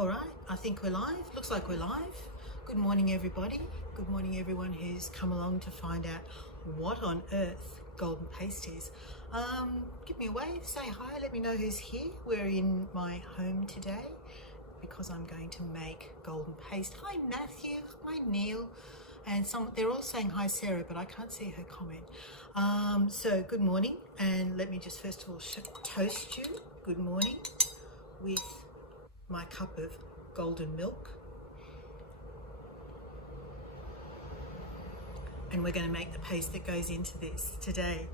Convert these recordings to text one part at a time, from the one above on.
All right, I think we're live. Looks like we're live. Good morning, everybody. Good morning, everyone who's come along to find out what on earth golden paste is. Give me a wave, say hi, let me know who's here. We're in my home today because I'm going to make golden paste. Hi, Matthew. Hi, Neil. And they're all saying hi, Sarah, but I can't see her comment. So good morning, and let me just first of all toast you. Good morning with my cup of golden milk, and we're going to make the paste that goes into this today.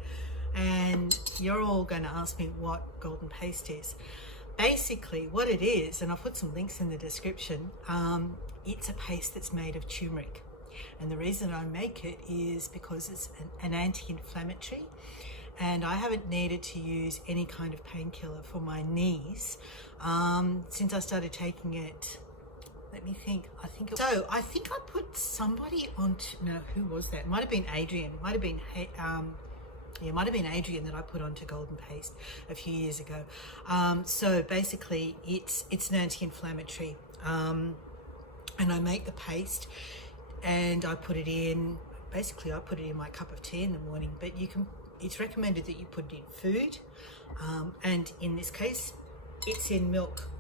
And you're all going to ask me what golden paste is. Basically what it is, and I'll put some links in the description, it's a paste that's made of turmeric, and the reason I make it is because it's an anti-inflammatory, and I haven't needed to use any kind of painkiller for my knees since I started taking it. Let me think. I think I put somebody on. No, who was that? Might have been Adrian. Might have been Adrian that I put onto golden paste a few years ago. So basically, it's an anti-inflammatory, and I make the paste, and I put it in. Basically, I put it in my cup of tea in the morning. But you can. It's recommended that you put it in food, and in this case, it's in milk.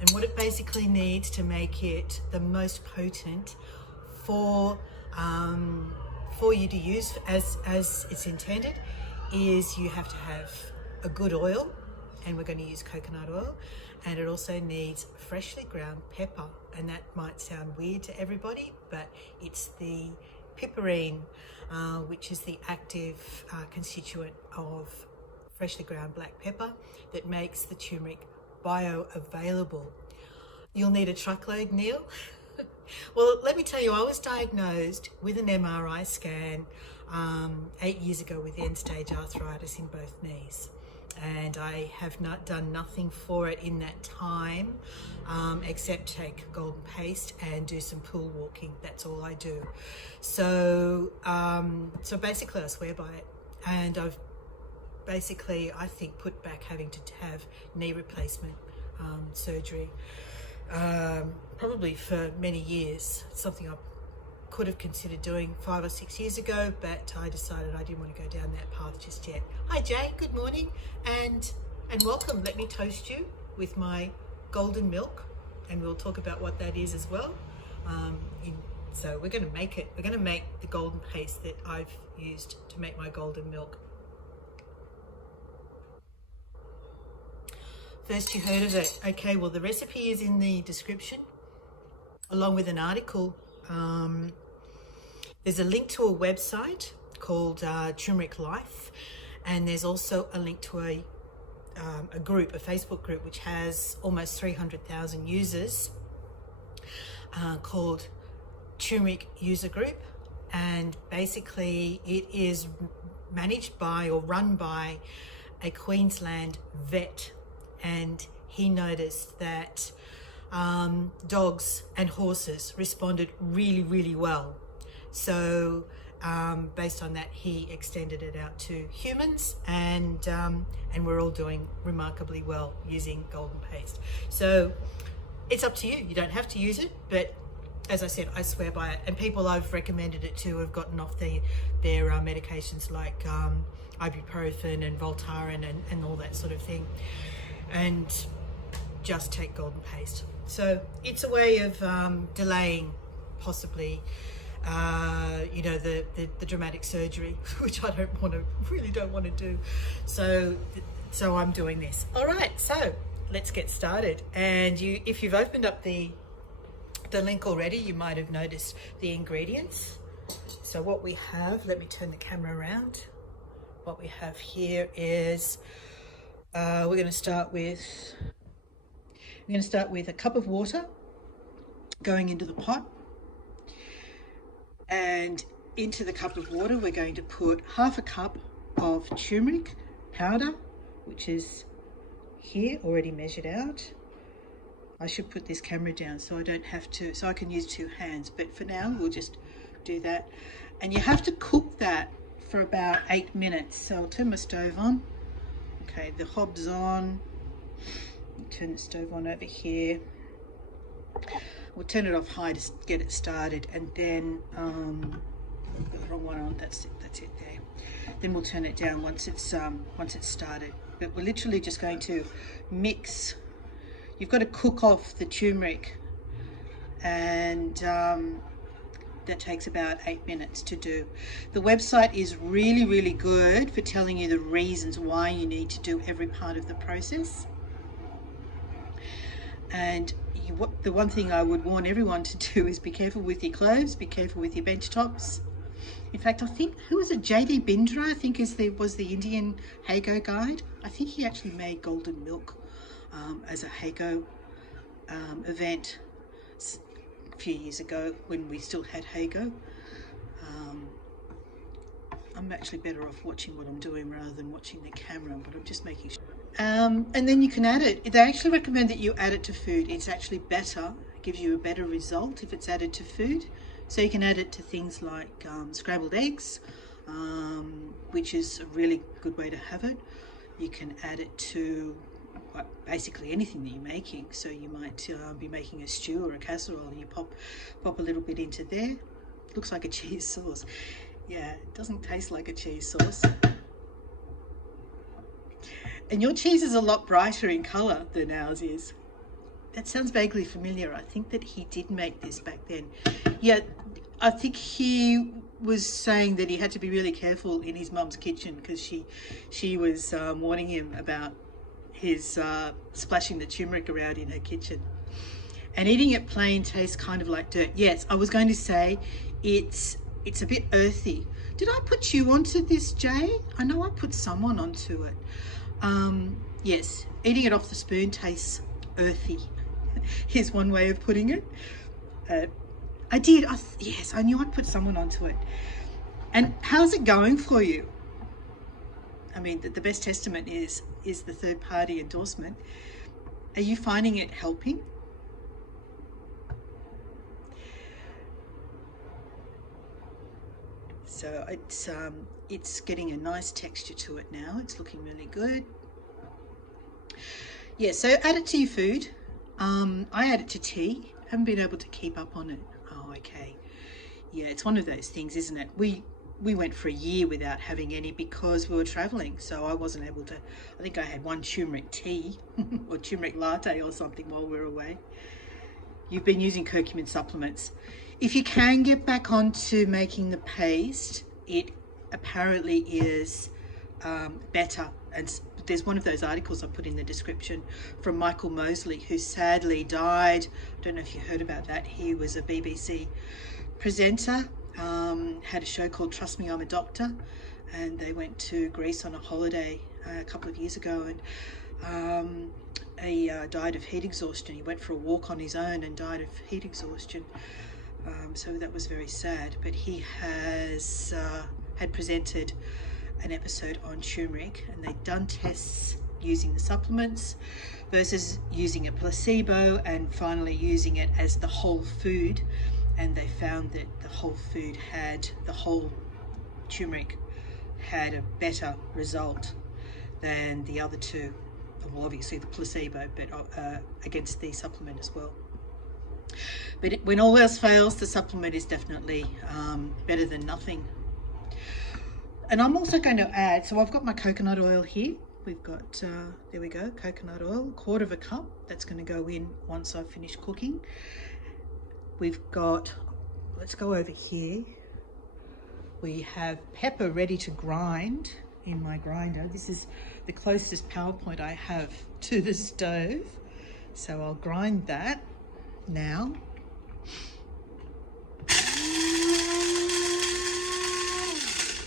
And what it basically needs to make it the most potent for you to use as it's intended is you have to have a good oil, and we're going to use coconut oil, and it also needs freshly ground pepper. And that might sound weird to everybody, but it's the piperine, which is the active constituent of freshly ground black pepper that makes the turmeric bioavailable. You'll need a truckload, Neil. Well, let me tell you, I was diagnosed with an MRI scan 8 years ago with end-stage arthritis in both knees, and I have not done nothing for it in that time except take golden paste and do some pool walking. That's all I do. So so basically I swear by it, and I've basically, I think, put back having to have knee replacement surgery probably for many years. It's something I could have considered doing 5 or 6 years ago, but I decided I didn't want to go down that path just yet. Hi Jay, good morning and welcome. Let me toast you with my golden milk, and we'll talk about what that is as well. So we're going to make it. We're going to make the golden paste that I've used to make my golden milk. First you heard of it. Okay, well the recipe is in the description along with an article. There's a link to a website called Turmeric Life, and there's also a link to a Facebook group which has almost 300,000 users called Turmeric User Group, and basically it is managed by or run by a Queensland vet, and he noticed that dogs and horses responded really well. So based on that, he extended it out to humans, and we're all doing remarkably well using golden paste. So it's up to you. You don't have to use it, but as I said, I swear by it. And people I've recommended it to have gotten off their medications like ibuprofen and Voltaren and all that sort of thing, and just take golden paste. So it's a way of delaying possibly the dramatic surgery, which I really don't want to do. So I'm doing this. All right, so let's get started. And if you've opened up the link already, you might have noticed the ingredients. So what we have, let me turn the camera around. What we have here is we're going to start with a cup of water going into the pot, and into the cup of water we're going to put half a cup of turmeric powder, which is here already measured out. I should put this camera down so I don't have to, so I can use two hands, but for now we'll just do that. And you have to cook that for about 8 minutes. So I'll turn my stove on. Okay, the hob's on. Turn the stove on over here. We'll turn it off high to get it started, and then I've got the wrong one on. That's it there. Then we'll turn it down once it's started. But we're literally just going to mix. You've got to cook off the turmeric, and that takes about 8 minutes to do. The website is really, really good for telling you the reasons why you need to do every part of the process. And the one thing I would warn everyone to do is be careful with your cloves, be careful with your bench tops. In fact, I think, who was it? J.D. Bindra, I think was the Indian Hago guide. I think he actually made golden milk as a Hago event a few years ago when we still had Hago. I'm actually better off watching what I'm doing rather than watching the camera, but I'm just making sure. And then you can add it. They actually recommend that you add it to food. It's actually better, it gives you a better result if it's added to food. So you can add it to things like scrambled eggs, which is a really good way to have it. You can add it to basically anything that you're making. So you might be making a stew or a casserole, and you pop a little bit into there. Looks like a cheese sauce. Yeah, it doesn't taste like a cheese sauce. And your cheese is a lot brighter in colour than ours is. That sounds vaguely familiar. I think that he did make this back then. Yeah, I think he was saying that he had to be really careful in his mum's kitchen because she was warning him about his splashing the turmeric around in her kitchen. And eating it plain tastes kind of like dirt. Yes, I was going to say it's a bit earthy. Did I put you onto this, Jay? I know I put someone onto it. Yes, eating it off the spoon tastes earthy. Here's one way of putting it. I did. Yes, I knew I'd put someone onto it. And how's it going for you? I mean, the best testament is the third-party endorsement. Are you finding it helping? So it's getting a nice texture to it now. It's looking really good. Yeah, so add it to your food. I add it to tea. Haven't been able to keep up on it. Oh, okay. Yeah, it's one of those things, isn't it? We went for a year without having any because we were traveling, so I wasn't able to. I think I had one turmeric tea or turmeric latte or something while we were away. You've been using curcumin supplements. If you can get back onto making the paste, it apparently is better. And there's one of those articles I put in the description from Michael Mosley, who sadly died. I don't know if you heard about that. He was a BBC presenter, had a show called Trust Me, I'm a Doctor, and they went to Greece on a holiday a couple of years ago, and he died of heat exhaustion. He went for a walk on his own and died of heat exhaustion. So that was very sad. But he has had presented an episode on turmeric, and they'd done tests using the supplements versus using a placebo, and finally using it as the whole food. And they found that the whole turmeric had a better result than the other two. Well, obviously the placebo, but against the supplement as well. But when all else fails, the supplement is definitely better than nothing. And I'm also going to add, so I've got my coconut oil here. We've got, there we go, coconut oil, 1/4 cup. That's going to go in once I've finished cooking. We've got, let's go over here. We have pepper ready to grind in my grinder. This is the closest PowerPoint I have to the stove. So I'll grind that now.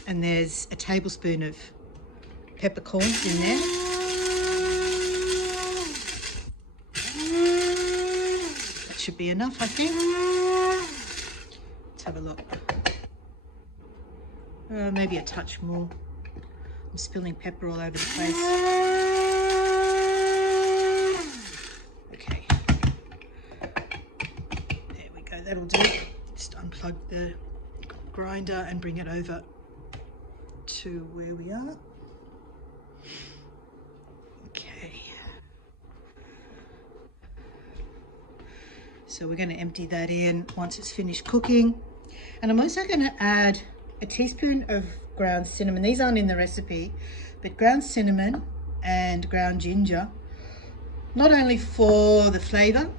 And there's a tablespoon of peppercorns in there. That should be enough, I think. Let's have a look. Maybe a touch more. I'm spilling pepper all over the place. Okay. There we go, that'll do. Just unplug the grinder and bring it over to where we are. Okay. So we're going to empty that in once it's finished cooking. And I'm also going to add a teaspoon of ground cinnamon. These aren't in the recipe, but ground cinnamon and ground ginger, not only for the flavour.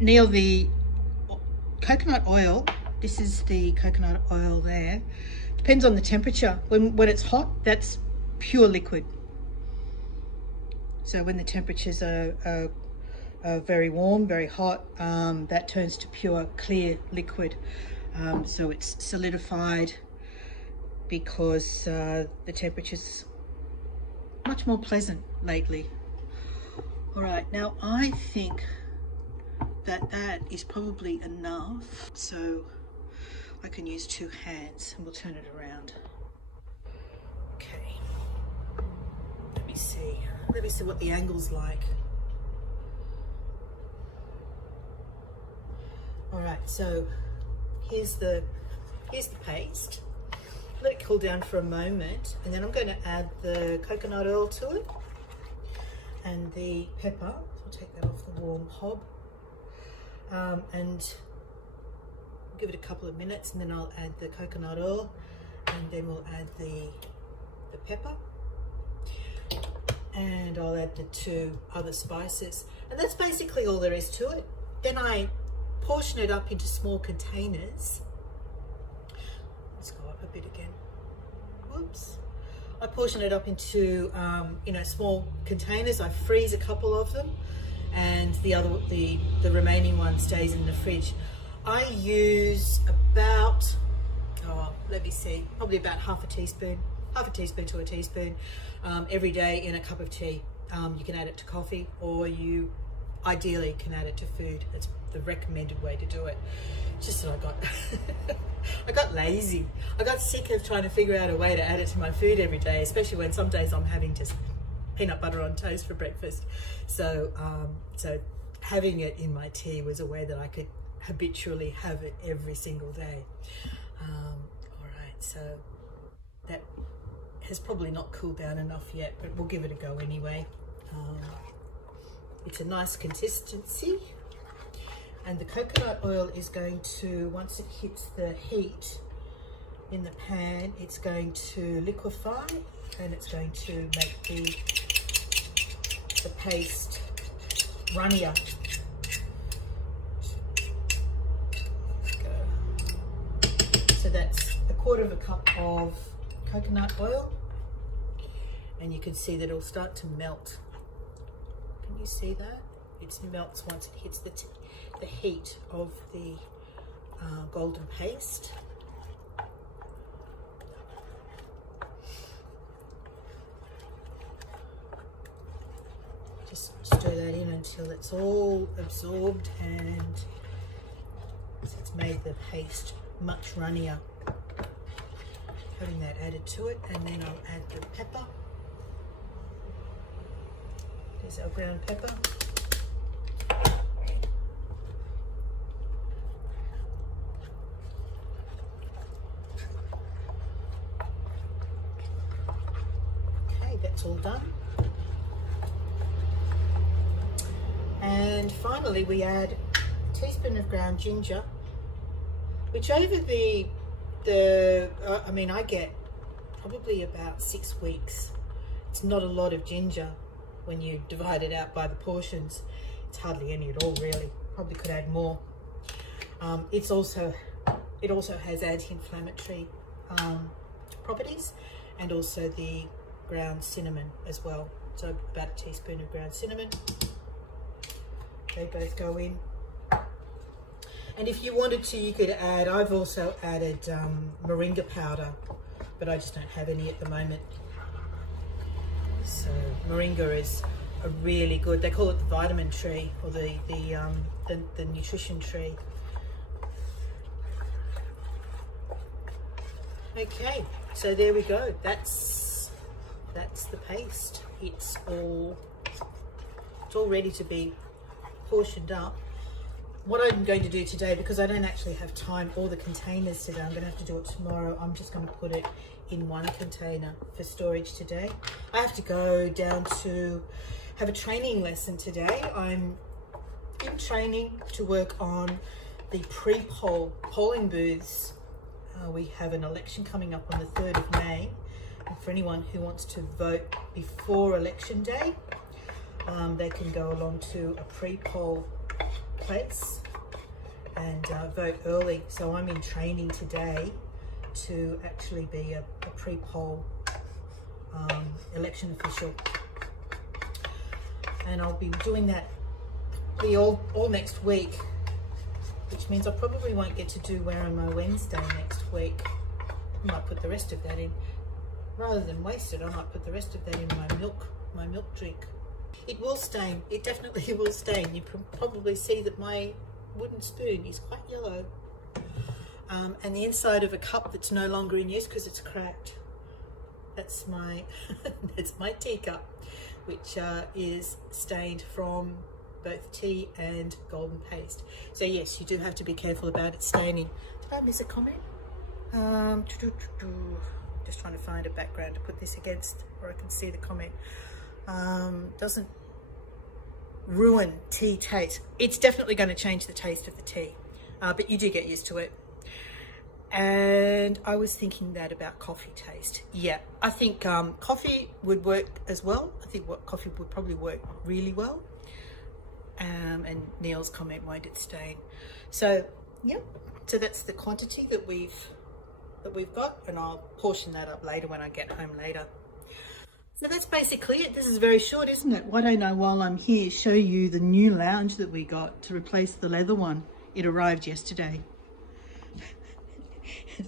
Neil, the coconut oil, this is the coconut oil there, depends on the temperature. When it's hot, that's pure liquid. So when the temperatures are very warm, very hot, that turns to pure clear liquid. So it's solidified because the temperature's much more pleasant lately. All right, now I think that is probably enough, so I can use 2 hands and we'll turn it around. Okay, let me see what the angle's like. All right, so here's the paste. Let it cool down for a moment, and then I'm going to add the coconut oil to it and the pepper. I'll take that off the warm hob, and give it a couple of minutes, and then I'll add the coconut oil, and then we'll add the pepper, and I'll add the 2 other spices, and that's basically all there is to it. Then I portion it up into small containers. Let's go up a bit again. Whoops. I portion it up into small containers. I freeze a couple of them, and the remaining one stays in the fridge. I use about, probably about half a teaspoon to a teaspoon every day in a cup of tea. You can add it to coffee, or you ideally can add it to food. That's the recommended way to do it. Just that I got lazy. I got sick of trying to figure out a way to add it to my food every day, especially when some days I'm having just peanut butter on toast for breakfast. So having it in my tea was a way that I could habitually have it every single day. All right, so that has probably not cooled down enough yet, but we'll give it a go anyway. It's a nice consistency, and the coconut oil is going to, once it hits the heat in the pan, it's going to liquefy, and it's going to make the paste runnier. So that's 1/4 cup of coconut oil, and you can see that it'll start to melt. Can you see that? It melts once it hits the heat of the golden paste. Just stir that in until it's all absorbed and it's made the paste much runnier. Having that added to it, and then I'll add the pepper. There's our ground pepper. Okay, that's all done. And finally we add a teaspoon of ground ginger, which over I get probably about 6 weeks. It's not a lot of ginger when you divide it out by the portions. It's hardly any at all, really. Probably could add more. It also has anti-inflammatory properties, and also the ground cinnamon as well. So about a teaspoon of ground cinnamon. They both go in. And if you wanted to, you could add, I've also added moringa powder, but I just don't have any at the moment. So moringa is a really good, they call it the vitamin tree, or the nutrition tree. Okay, so there we go. That's the paste. It's all ready to be portioned up. What I'm going to do today, because I don't actually have time or the containers today, I'm going to have to do it tomorrow. I'm just going to put it in one container for storage today. I have to go down to have a training lesson today. I'm in training to work on the pre-poll polling booths. We have an election coming up on the 3rd of May. And for anyone who wants to vote before election day, they can go along to a pre-poll place and vote early. So I'm in training today to actually be a pre-poll election official. And I'll be doing that all next week, which means I probably won't get to do Wearing My Wednesday next week. I might put the rest of that in. Rather than waste it, I might put the rest of that in my milk drink. It will stain. It definitely will stain. You can probably see that my wooden spoon is quite yellow. And the inside of a cup that's no longer in use because it's cracked. That's my that's my teacup, which is stained from both tea and golden paste. So yes, you do have to be careful about it staining. Did I miss a comment? Just trying to find a background to put this against where I can see the comment. Doesn't ruin tea taste. It's definitely going to change the taste of the tea, but you do get used to it. And I was thinking that about coffee taste. Yeah, I think coffee would work as well. I think coffee would probably work really well. And Neil's comment, won't it stain? So yeah, so that's the quantity that we've got, and I'll portion that up later when I get home later. So that's basically it. This is very short, isn't it? Why don't I, while I'm here, show you the new lounge that we got to replace the leather one. It arrived yesterday.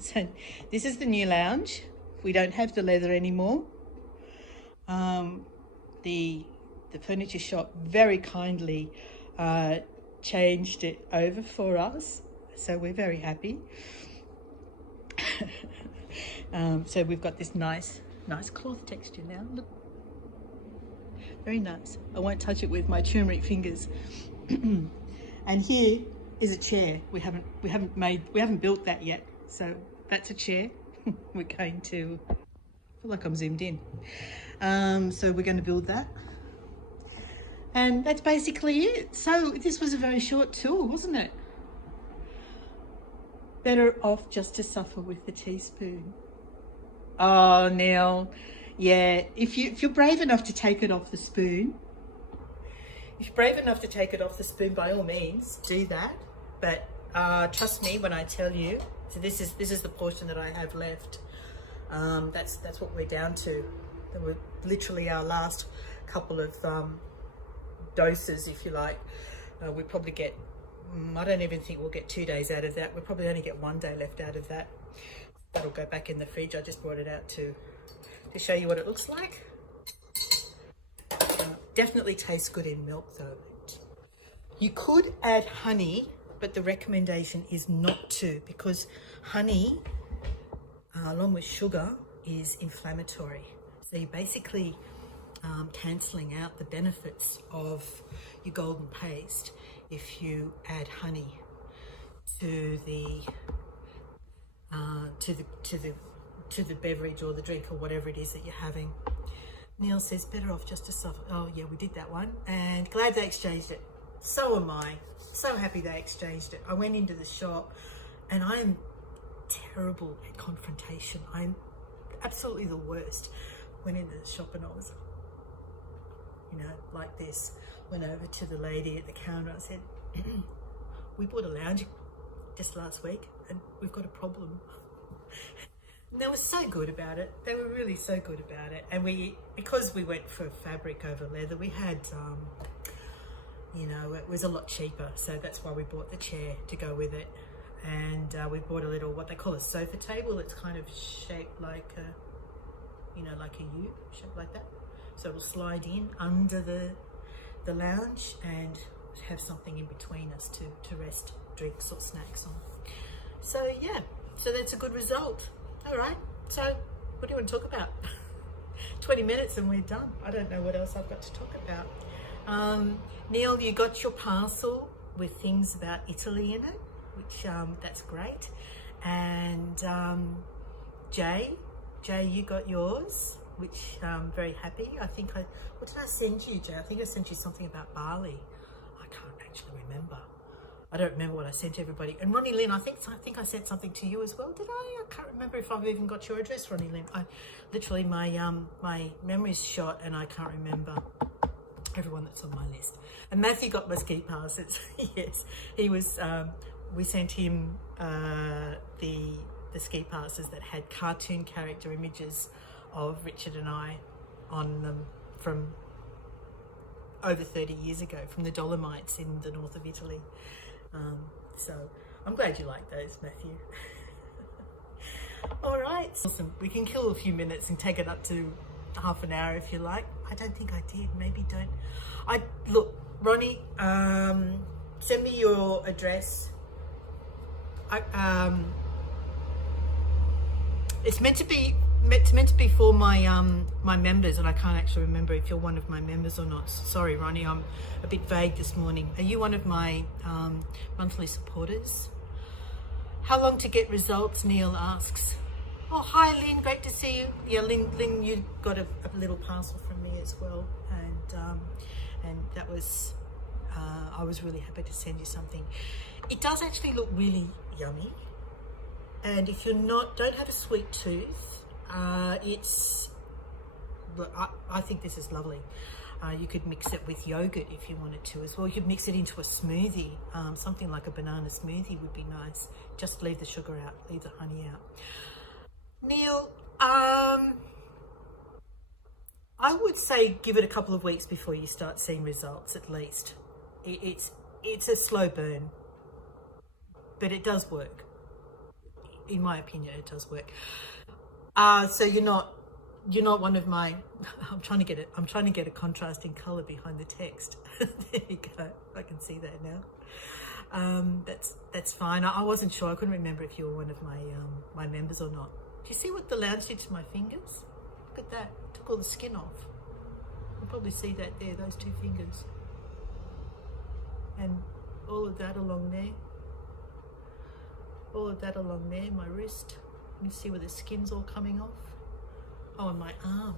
So this is the new lounge. We don't have the leather anymore. The furniture shop very kindly changed it over for us, so we're very happy. So we've got this nice cloth texture now. Look, very nice. I won't touch it with my turmeric fingers. And here is a chair. We haven't built that yet. So that's a chair. We're going to, I feel like I'm zoomed in. So we're going to build that. And that's basically it. So this was a very short tour, wasn't it? Better off just to suffer with the teaspoon. Oh, Neil. Yeah, if you're brave enough to take it off the spoon, by all means, do that. But trust me when I tell you, so this is the portion that I have left. That's what we're down to. That were literally our last couple of doses, if you like. We probably get, I don't even think we'll get 2 days out of that. We'll probably only get 1 day left out of that. That'll go back in the fridge. I just brought it out to show you what it looks like. Definitely tastes good in milk though. You could add honey, but the recommendation is not to, because honey, along with sugar, is inflammatory. So you're basically cancelling out the benefits of your golden paste if you add honey to the beverage or the drink or whatever it is that you're having. Neil says better off just to suffer. Oh yeah, we did that one, and glad they exchanged it. So am I. So happy they exchanged it. I went into the shop, and I am terrible at confrontation. I'm absolutely the worst. Went into the shop and I was, like this. Went over to the lady at the counter. I said, we bought a lounge just last week and we've got a problem. And they were so good about it. They were really so good about it. And because we went for fabric over leather, we had, it was a lot cheaper. So that's why we bought the chair to go with it. And we bought a little, what they call a sofa table. It's kind of shaped like like a U, shaped like that. So it'll slide in under the lounge and have something in between us to rest drinks or snacks on. So yeah, so that's a good result. All right, so what do you want to talk about? 20 minutes and we're done. I don't know what else I've got to talk about. Neil, you got your parcel with things about Italy in it, which that's great. And Jay, you got yours which I'm very happy. What did I send you, Jay? I think I sent you something about Bali. I can't actually remember. I don't remember what I sent everybody. And Ronnie Lynn, I think I sent something to you as well. Did I? I can't remember if I've even got your address, Ronnie Lynn. Literally my memory's shot and I can't remember everyone that's on my list. And Matthew got my ski passes. Yes, he was. We sent him the ski passes that had cartoon character images of Richard and I on them from over 30 years ago, from the Dolomites in the north of Italy. So I'm glad you like those, Matthew. All right, awesome. We can kill a few minutes and take it up to half an hour if you like. I don't think I did. Maybe don't. Look, Ronnie, send me your address. It's meant to be for my my members, and I can't actually remember if you're one of my members or not. Sorry, Ronnie, I'm a bit vague this morning. Are you one of my monthly supporters? How long to get results? Neil asks. Oh, hi, Lynn. Great to see you. Yeah, Lynn, you got a little parcel from me as well, and that was I was really happy to send you something. It does actually look really yummy. And if don't have a sweet tooth, I think this is lovely. You could mix it with yogurt if you wanted to as well. You could mix it into a smoothie. Something like a banana smoothie would be nice. Just leave the sugar out, leave the honey out. Neil, I would say give it a couple of weeks before you start seeing results, at least. It's a slow burn, but it does work. In my opinion, it does work. So you're not one of my. I'm trying to get a contrasting color behind the text. There you go. I can see that now. That's fine. I wasn't sure. I couldn't remember if you were one of my members or not. Do you see what the lounge did to my fingers? Look at that. It took all the skin off. You'll probably see that there. Those two fingers, and all of that along there. All of that along there, my wrist. You see where the skin's all coming off. Oh, and my arm.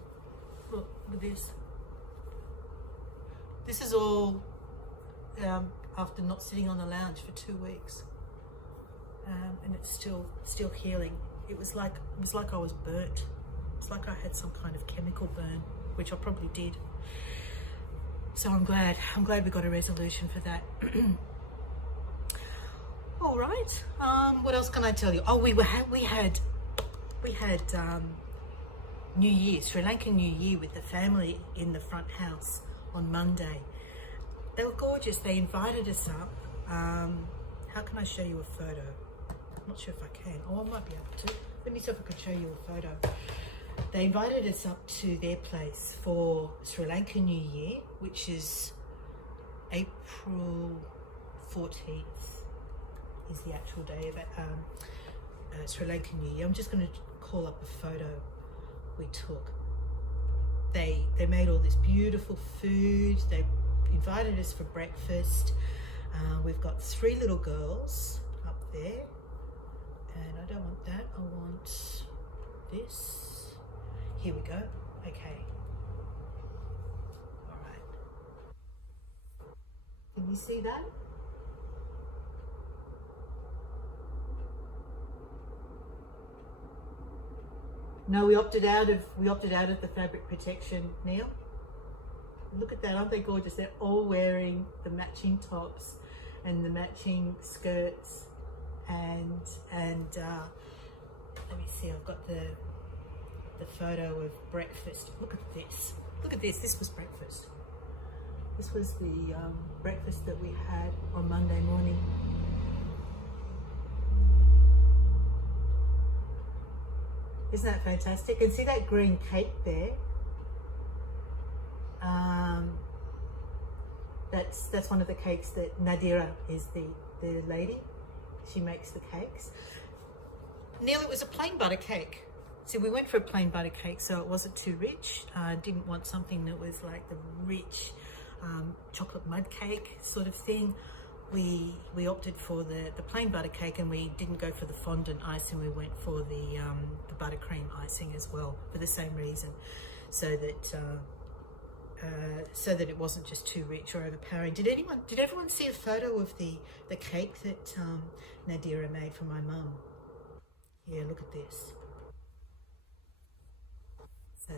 Look at this. This is all after not sitting on the lounge for 2 weeks, and it's still healing. It was like I was burnt. It's like I had some kind of chemical burn, which I probably did. So I'm glad we got a resolution for that. All right. What else can I tell you? Oh, we had New Year, Sri Lankan New Year with the family in the front house on Monday. They were gorgeous. They invited us up. How can I show you a photo? I'm not sure if I can. Oh, I might be able to. Let me see if I can show you a photo. They invited us up to their place for Sri Lankan New Year, which is April 14th. Is the actual day of Sri Lankan New Year. I'm just going to call up a photo we took. They made all this beautiful food. They invited us for breakfast. We've got 3 little girls up there, and I don't want that. I want this. Here we go. Okay. All right. Can you see that? No, we opted out of the fabric protection, Neil. Look at that, aren't they gorgeous? They're all wearing the matching tops and the matching skirts, and let me see. I've got the photo of breakfast. Look at this. Look at this. This was breakfast. This was the breakfast that we had on Monday morning. Isn't that fantastic? And see that green cake there? That's one of the cakes that Nadira is the lady. She makes the cakes. Neil, it was a plain butter cake. So we went for a plain butter cake, so it wasn't too rich. Didn't want something that was like the rich chocolate mud cake sort of thing. we opted for the plain butter cake, and we didn't go for the fondant icing. We went for the buttercream icing as well, for the same reason, so that it wasn't just too rich or overpowering. Did everyone see a photo of the cake that Nadira made for my mum? Yeah, look at this. So,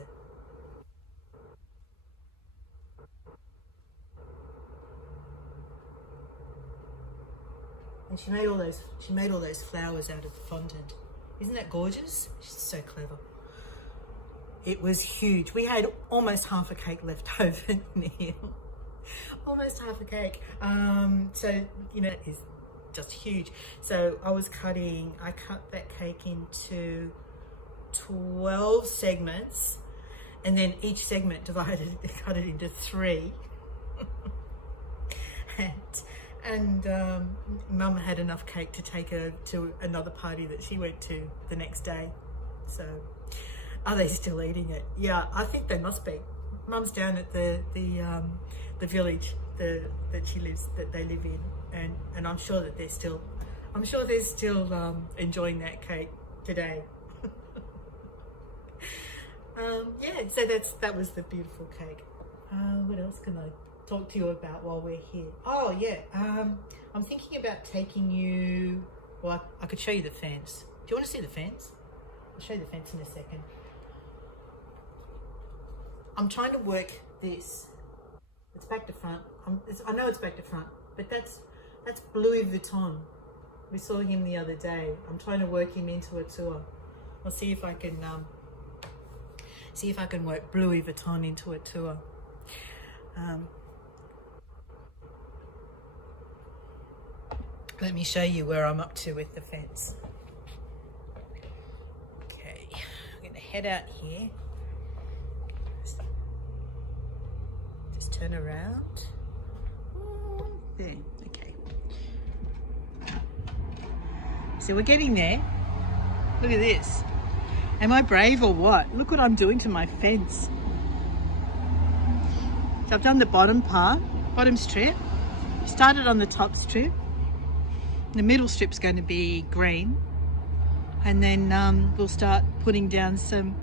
and she made all those flowers out of the fondant. Isn't that gorgeous? She's so clever. It was huge. We had almost half a cake left over, Neil. Almost half a cake. So, you know, it is just huge. So I cut that cake into 12 segments, and then each segment cut it into 3. And Mum had enough cake to take her to another party that she went to the next day. So, are they still eating it? Yeah, I think they must be. Mum's down at the village that they live in, and I'm sure that they're still enjoying that cake today. Yeah, so that was the beautiful cake. What else can I talk to you about while we're here? Oh yeah, I'm thinking about taking you. Well, I could show you the fence. Do you want to see the fence? I'll show you the fence in a second. I'm trying to work this. It's back to front. I know it's back to front, but that's Louis Vuitton. We saw him the other day. I'm trying to work him into a tour. I'll see if I can work Louis Vuitton into a tour. Let me show you where I'm up to with the fence. Okay, I'm going to head out here. Just turn around. There, okay. So we're getting there. Look at this. Am I brave or what? Look what I'm doing to my fence. So I've done the bottom strip. Started on the top strip. The middle strip's going to be green, and then we'll start putting down some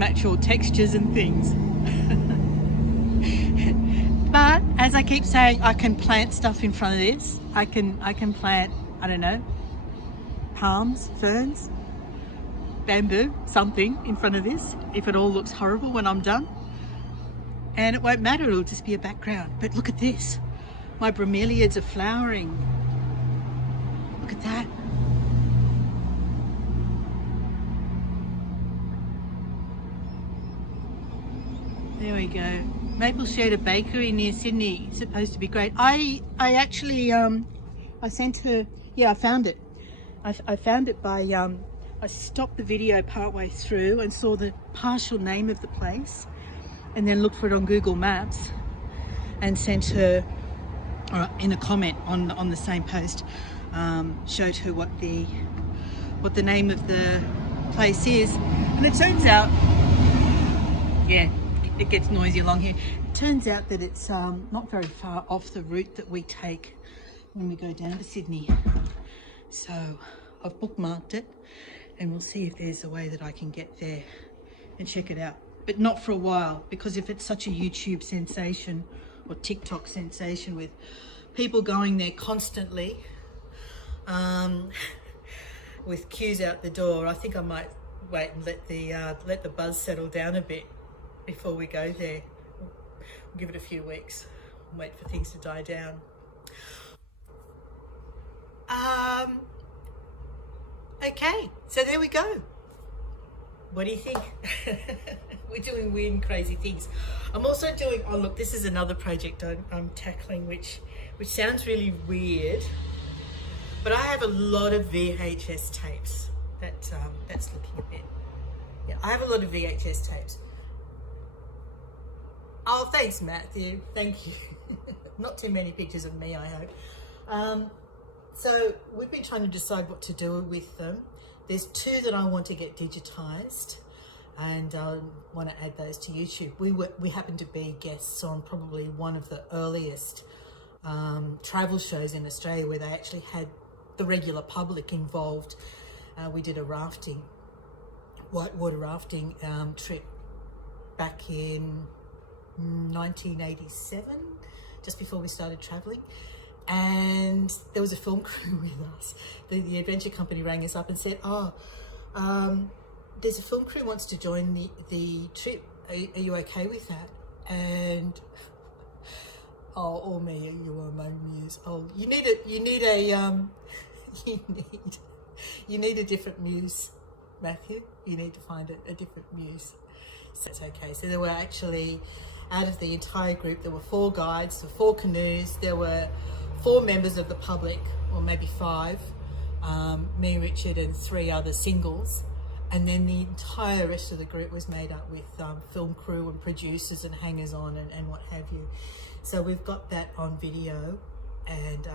actual textures and things. But as I keep saying, I can plant stuff in front of this. I can plant, I don't know, palms, ferns, bamboo, something in front of this, if it all looks horrible when I'm done. And it won't matter, it'll just be a background. But look at this. My bromeliads are flowering. Look at that. There we go. Maple Shooter Bakery near Sydney. It's supposed to be great. I actually, I sent her, yeah, I found it. I found it by, I stopped the video partway through and saw the partial name of the place, and then looked for it on Google Maps and sent her, in a comment on the same post, showed her what the name of the place is. And it turns out, yeah, it gets noisy along here. It turns out that it's not very far off the route that we take when we go down to Sydney. So I've bookmarked it, and we'll see if there's a way that I can get there and check it out. But not for a while, because if it's such a YouTube sensation or TikTok sensation with people going there constantly, with queues out the door, I think I might wait and let the buzz settle down a bit before we go there. We'll give it a few weeks and wait for things to die down. Okay, so there we go. What do you think? We're doing weird and crazy things. I'm also doing, oh look, this is another project I'm tackling, which sounds really weird, but I have a lot of VHS tapes. That's looking a bit, yeah, I have a lot of VHS tapes. Oh, thanks, Matthew. Thank you. Not too many pictures of me, I hope. So we've been trying to decide what to do with them. There's 2 that I want to get digitized, and I want to add those to YouTube. We happen to be guests on probably one of the earliest travel shows in Australia where they actually had the regular public involved. We did a whitewater rafting trip back in 1987, just before we started traveling. And there was a film crew with us. The adventure company rang us up and said, there's a film crew wants to join the trip. Are you okay with that? And oh, me, you are my muse. Oh, you need a different muse, Matthew. You need to find a different muse. So it's okay. So there were actually, out of the entire group, there were 4 guides, 4 canoes. There were 4 members of the public, or maybe 5. Me, Richard, and 3 other singles. And then the entire rest of the group was made up with film crew and producers and hangers-on and what have you. So we've got that on video, and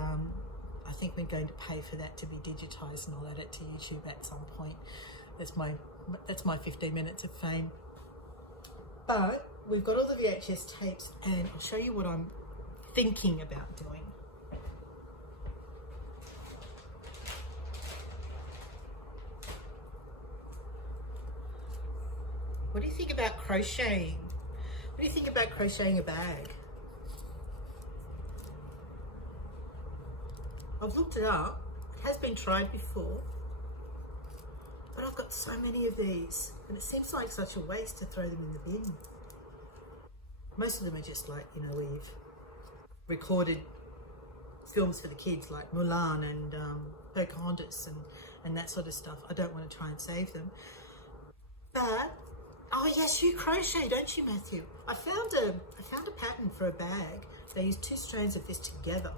I think we're going to pay for that to be digitised, and I'll add it to YouTube at some point. That's my 15 minutes of fame. But we've got all the VHS tapes, and I'll show you what I'm thinking about doing. What do you think about crocheting? What do you think about crocheting a bag? I've looked it up. It has been tried before. But I've got so many of these, and it seems like such a waste to throw them in the bin. Most of them are just like, we've recorded films for the kids like Mulan and Pocahontas and that sort of stuff. I don't want to try and save them. But oh yes, you crochet, don't you, Matthew? I found a pattern for a bag. They use 2 strands of this together.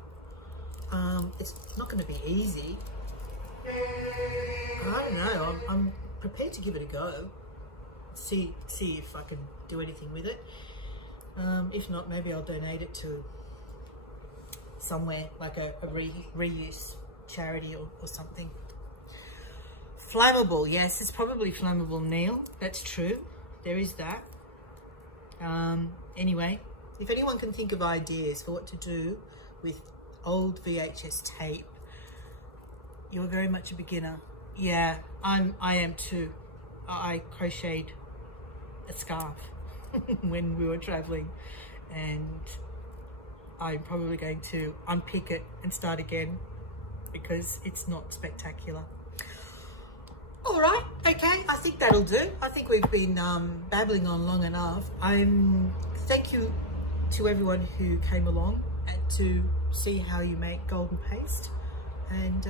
It's not going to be easy. I don't know. I'm prepared to give it a go. See if I can do anything with it. If not, maybe I'll donate it to somewhere like a reuse charity or something. Flammable, yes, it's probably flammable, Neil. That's true. There is that. Anyway, if anyone can think of ideas for what to do with old VHS tape, you're very much a beginner. Yeah, I am too. I crocheted a scarf when we were traveling, and I'm probably going to unpick it and start again because it's not spectacular. All right, okay, I think that'll do. I think we've been babbling on long enough. Thank you to everyone who came along to see how you make golden paste, and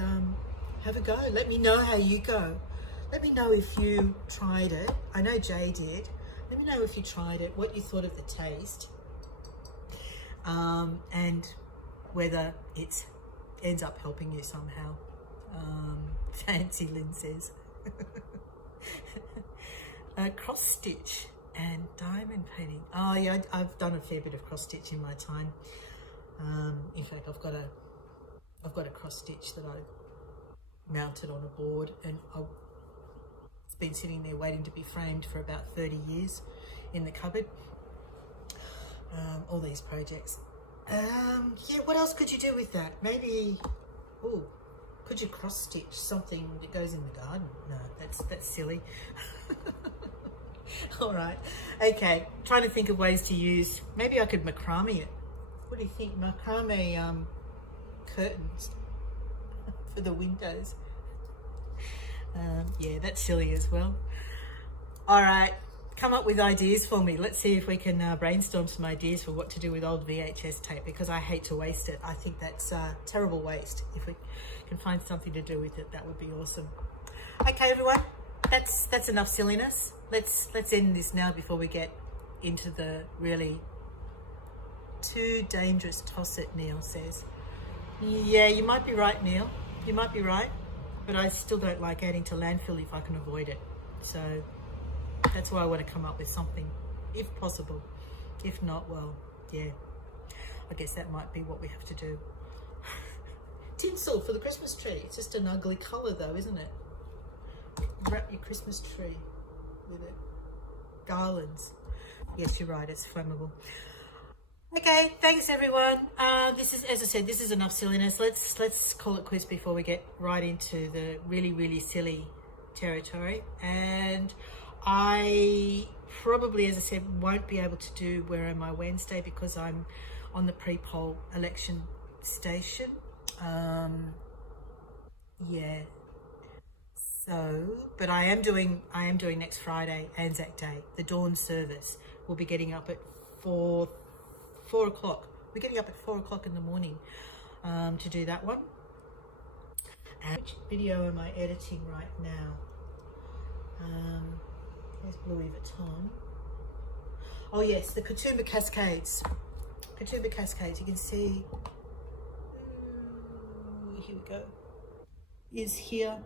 have a go. Let me know how you go. Let me know if you tried it. I know Jay did. Let me know if you tried it, what you thought of the taste, and whether it ends up helping you somehow. Fancy Lynn says. Cross stitch and diamond painting. Oh yeah, I've done a fair bit of cross stitch in my time. In fact, I've got a cross stitch that I mounted on a board, and it's been sitting there waiting to be framed for about 30 years in the cupboard. All these projects. Yeah, what else could you do with that? Maybe, could you cross stitch something that goes in the garden? No, that's silly. All right, okay, trying to think of ways to use, maybe I could macrame it. What do you think? Macrame curtains for the windows. Yeah, that's silly as well. All right, come up with ideas for me. Let's see if we can brainstorm some ideas for what to do with old VHS tape, because I hate to waste it. I think that's a terrible waste. If we can find something to do with it, that would be awesome. Okay, everyone, that's enough silliness. Let's end this now before we get into the really too dangerous toss it, Neil says. Yeah, you might be right, Neil. You might be right, but I still don't like adding to landfill if I can avoid it. So that's why I want to come up with something, if possible. If not, well, yeah, I guess that might be what we have to do. Tinsel for the Christmas tree. It's just an ugly colour though, isn't it? Wrap your Christmas tree with it. Garlands. Yes, you're right, it's flammable. Okay, thanks everyone. This is, as I said, this is enough silliness. Let's call it quits before we get right into the really silly territory. And I probably, as I said, won't be able to do Where Am I Wednesday because I'm on the pre-poll election station. Yeah. So, but I am doing next Friday, Anzac Day, the dawn service. We'll be getting up at 4 o'clock. We're getting up at 4 o'clock in the morning to do that one. And which video am I editing right now? There's Louis Vuitton. Oh yes, the Katoomba Cascades. Katoomba Cascades, you can see, here we go, is here.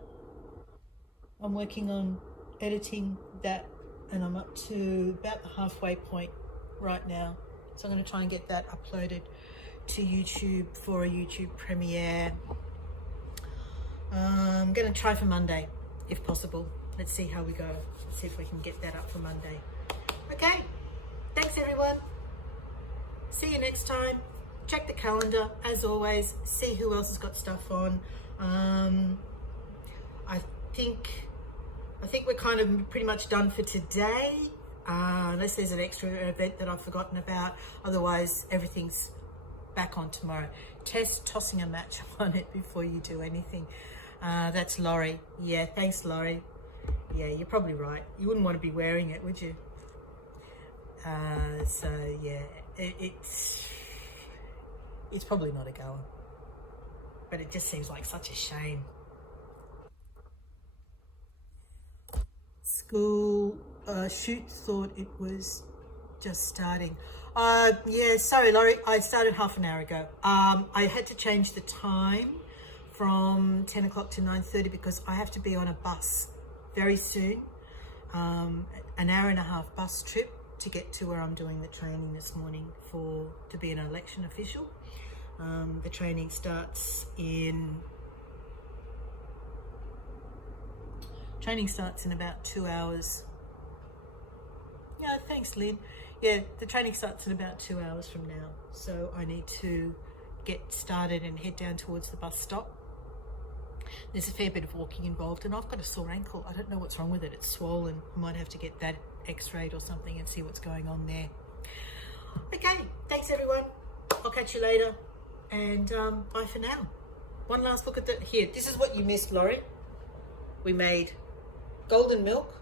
I'm working on editing that and I'm up to about the halfway point right now. So I'm going to try and get that uploaded to YouTube for a YouTube premiere. I'm going to try for Monday, if possible. Let's see how we go. Let's see if we can get that up for Monday. Okay, thanks everyone. See you next time. Check the calendar, as always. See who else has got stuff on. I think we're kind of pretty much done for today. Unless there's an extra event that I've forgotten about. Otherwise, everything's back on tomorrow. Test tossing a match on it before you do anything. That's Laurie. Yeah, thanks, Laurie. Yeah, you're probably right. You wouldn't want to be wearing it, would you? So, yeah, it's probably not a goer. But it just seems like such a shame. School shoot thought it was just starting. Yeah, sorry, Laurie, I started half an hour ago. I had to change the time from 10 o'clock to 9:30 because I have to be on a bus very soon. An hour and a half bus trip to get to where I'm doing the training this morning to be an election official. The training starts in about 2 hours. Yeah, thanks, Lynn. Yeah, the training starts in about 2 hours from now. So I need to get started and head down towards the bus stop. There's a fair bit of walking involved and I've got a sore ankle. I don't know what's wrong with it. It's swollen. I might have to get that x-rayed or something and see what's going on there. Okay, thanks everyone. I'll catch you later. And bye for now. One last look at here. This is what you missed, Laurie. We made golden milk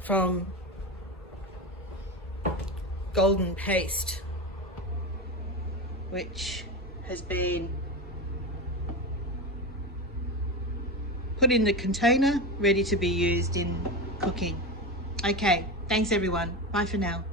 from golden paste, which has been put in the container, ready to be used in cooking. Okay, thanks everyone. Bye for now.